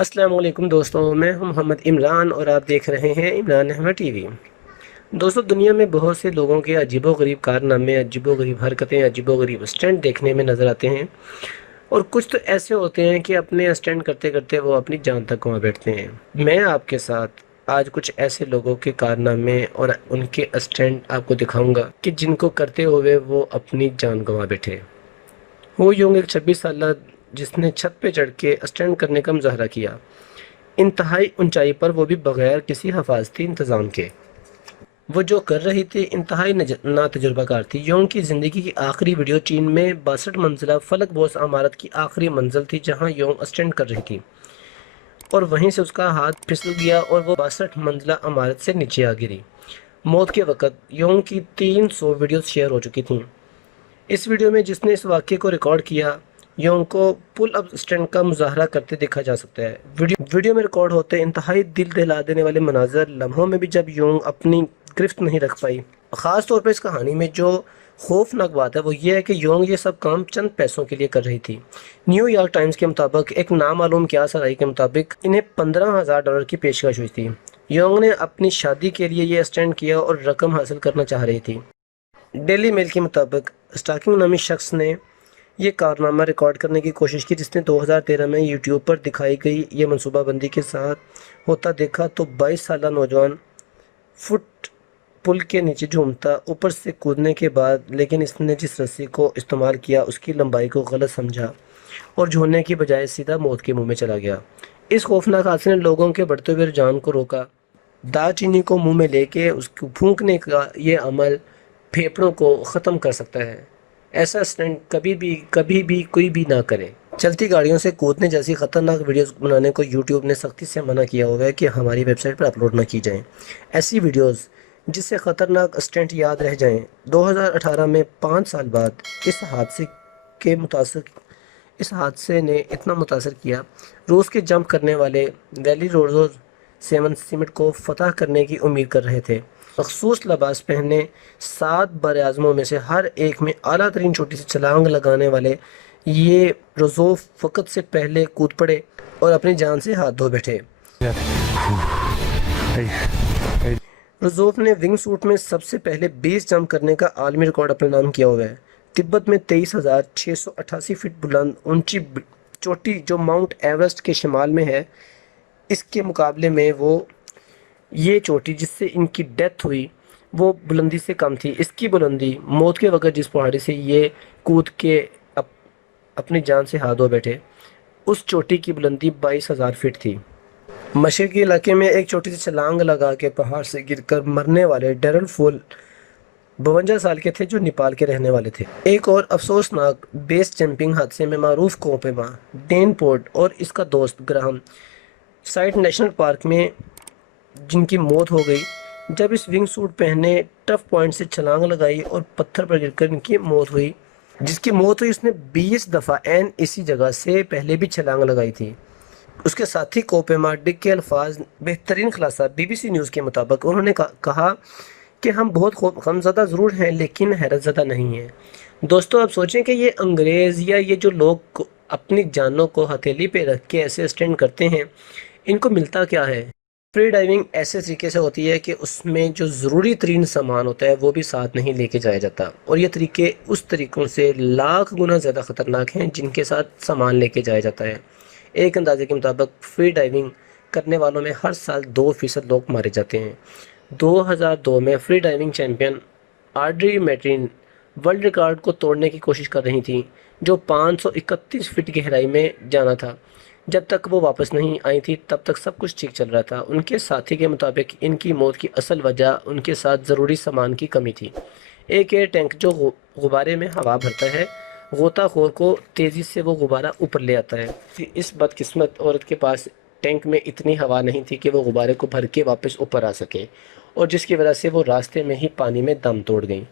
السلام علیکم دوستوں، میں ہوں محمد عمران اور آپ دیکھ رہے ہیں عمران احمد ٹی وی۔ دوستوں، دنیا میں بہت سے لوگوں کے عجیب و غریب کارنامے، عجیب و غریب حرکتیں، عجیب و غریب اسٹنٹ دیکھنے میں نظر آتے ہیں، اور کچھ تو ایسے ہوتے ہیں کہ اپنے اسٹنٹ کرتے کرتے وہ اپنی جان تک گنوا بیٹھتے ہیں۔ میں آپ کے ساتھ آج کچھ ایسے لوگوں کے کارنامے اور ان کے اسٹنٹ آپ کو دکھاؤں گا کہ جن کو کرتے ہوئے وہ اپنی جان گنوا بیٹھے۔ وہ یوں ایک 26 سالہ جس نے چھت پہ چڑھ کے اسٹنٹ کرنے کا مظاہرہ کیا، انتہائی اونچائی پر، وہ بھی بغیر کسی حفاظتی انتظام کے۔ وہ جو کر رہی تھی انتہائی ناتجربہ کار تھی۔ یونگ کی زندگی کی آخری ویڈیو چین میں 62 منزلہ فلک بوس عمارت کی آخری منزل تھی جہاں یونگ اسٹنٹ کر رہی تھی، اور وہیں سے اس کا ہاتھ پھسل گیا اور وہ 62 منزلہ عمارت سے نیچے آ گری۔ موت کے وقت یونگ کی 300 ویڈیوز شیئر ہو چکی تھیں۔ اس ویڈیو میں جس نے اس واقعے کو ریکارڈ کیا، یونگ کو پل اپ اسٹنٹ کا مظاہرہ کرتے دیکھا جا سکتا ہے۔ ویڈیو میں ریکارڈ ہوتے انتہائی دل دہلا دینے والے مناظر لمحوں میں بھی جب یونگ اپنی گرفت نہیں رکھ پائی۔ خاص طور پر اس کہانی میں جو خوفناک بات ہے وہ یہ ہے کہ یونگ یہ سب کام چند پیسوں کے لیے کر رہی تھی۔ نیو یارک ٹائمز کے مطابق ایک نامعلوم کیا سرائی کے مطابق انہیں $15,000 کی پیشکش ہوئی تھی۔ یونگ نے اپنی شادی کے لیے یہ اسٹنٹ کیا اور رقم حاصل کرنا چاہ رہی تھی۔ ڈیلی میل کے مطابق اسٹاکنگ نامی شخص نے یہ کارنامہ ریکارڈ کرنے کی کوشش کی جس نے 2013 میں یوٹیوب پر دکھائی گئی یہ منصوبہ بندی کے ساتھ ہوتا دیکھا تو 22 سالہ نوجوان فٹ پل کے نیچے جھومتا اوپر سے کودنے کے بعد، لیکن اس نے جس رسی کو استعمال کیا اس کی لمبائی کو غلط سمجھا اور جھولنے کی بجائے سیدھا موت کے منہ میں چلا گیا۔ اس خوفناک حادثے نے لوگوں کے بڑھتے ہوئے رجحان کو روکا۔ دار چینی کو منہ میں لے کے اس کو پھونکنے کا یہ عمل پھیپھڑوں کو ختم کر سکتا ہے۔ ایسا اسٹنٹ کبھی بھی کوئی بھی نہ کرے۔ چلتی گاڑیوں سے کودنے جیسی خطرناک ویڈیوز بنانے کو یوٹیوب نے سختی سے منع کیا ہوا ہے کہ ہماری ویب سائٹ پر اپلوڈ نہ کی جائیں۔ ایسی ویڈیوز جس سے خطرناک اسٹنٹ یاد رہ جائیں۔ 2018 میں 5 سال بعد اس حادثے نے اتنا متاثر کیا، روس کے جمپ کرنے والے ویلی روزو سمٹ کو فتح کرنے کی امید کر رہے تھے۔ مخصوص لباس پہنے 7 براعظموں میں سے ہر ایک میں اعلیٰ ترین چوٹی سے چھلانگ لگانے والے یہ روزوف وقت سے پہلے کود پڑے اور اپنی جان سے ہاتھ دھو بیٹھے۔ روزوف نے ونگ سوٹ میں سب سے پہلے بیس جمپ کرنے کا عالمی ریکارڈ اپنے نام کیا ہوا ہے۔ تبت میں 23,688 فٹ بلند اونچی چوٹی جو ماؤنٹ ایورسٹ کے شمال میں ہے، اس کے مقابلے میں یہ چوٹی جس سے ان کی ڈیتھ ہوئی وہ بلندی سے کم تھی۔ اس کی بلندی موت کے وقت جس پہاڑی سے یہ کود کے اپنی جان سے ہاتھ دھو بیٹھے، اس چوٹی کی بلندی 22,000 فٹ تھی۔ مشرقی علاقے میں ایک چوٹی سے چھلانگ لگا کے پہاڑ سے گر کر مرنے والے ڈیرل فول 52 سال کے تھے جو نیپال کے رہنے والے تھے۔ ایک اور افسوسناک بیس جمپنگ حادثے میں معروف کوپیما ڈین پورٹ اور اس کا دوست گراہم سائٹ نیشنل پارک میں جن کی موت ہو گئی جب اس ونگ سوٹ پہنے ٹف پوائنٹ سے چھلانگ لگائی اور پتھر پر گر کر ان کی موت ہوئی۔ جس کی موت ہوئی اس نے 20 دفعہ اسی جگہ سے پہلے بھی چھلانگ لگائی تھی۔ اس کے ساتھی کوپیما ڈک کے الفاظ بہترین خلاصہ BBC نیوز کے مطابق انہوں نے کہا کہ ہم بہت غمزدہ ضرور ہیں لیکن حیرت زدہ نہیں ہیں۔ دوستو، آپ سوچیں کہ یہ انگریز یا یہ جو لوگ اپنی جانوں کو ہتھیلی پہ رکھ کے ایسے اسٹینڈ کرتے ہیں، ان کو ملتا کیا ہے؟ فری ڈائیونگ ایسے طریقے سے ہوتی ہے کہ اس میں جو ضروری ترین سامان ہوتا ہے وہ بھی ساتھ نہیں لے کے جایا جاتا، اور یہ طریقے اس طریقوں سے لاکھ گنا زیادہ خطرناک ہیں جن کے ساتھ سامان لے کے جایا جاتا ہے۔ ایک اندازے کے مطابق فری ڈائیونگ کرنے والوں میں ہر سال 2% لوگ مارے جاتے ہیں۔ 2002 میں فری ڈائیونگ چیمپئن آڈری میٹرین ورلڈ ریکارڈ کو توڑنے کی کوشش کر رہی تھیں جو 531 فٹ گہرائی میں جانا تھا۔ جب تک وہ واپس نہیں آئی تھی تب تک سب کچھ ٹھیک چل رہا تھا۔ ان کے ساتھی کے مطابق ان کی موت کی اصل وجہ ان کے ساتھ ضروری سامان کی کمی تھی۔ ایک ایئر ٹینک جو غبارے میں ہوا بھرتا ہے، غوطہ خور کو تیزی سے وہ غبارہ اوپر لے آتا ہے۔ اس بدقسمت عورت کے پاس ٹینک میں اتنی ہوا نہیں تھی کہ وہ غبارے کو بھر کے واپس اوپر آ سکے، اور جس کی وجہ سے وہ راستے میں ہی پانی میں دم توڑ گئیں۔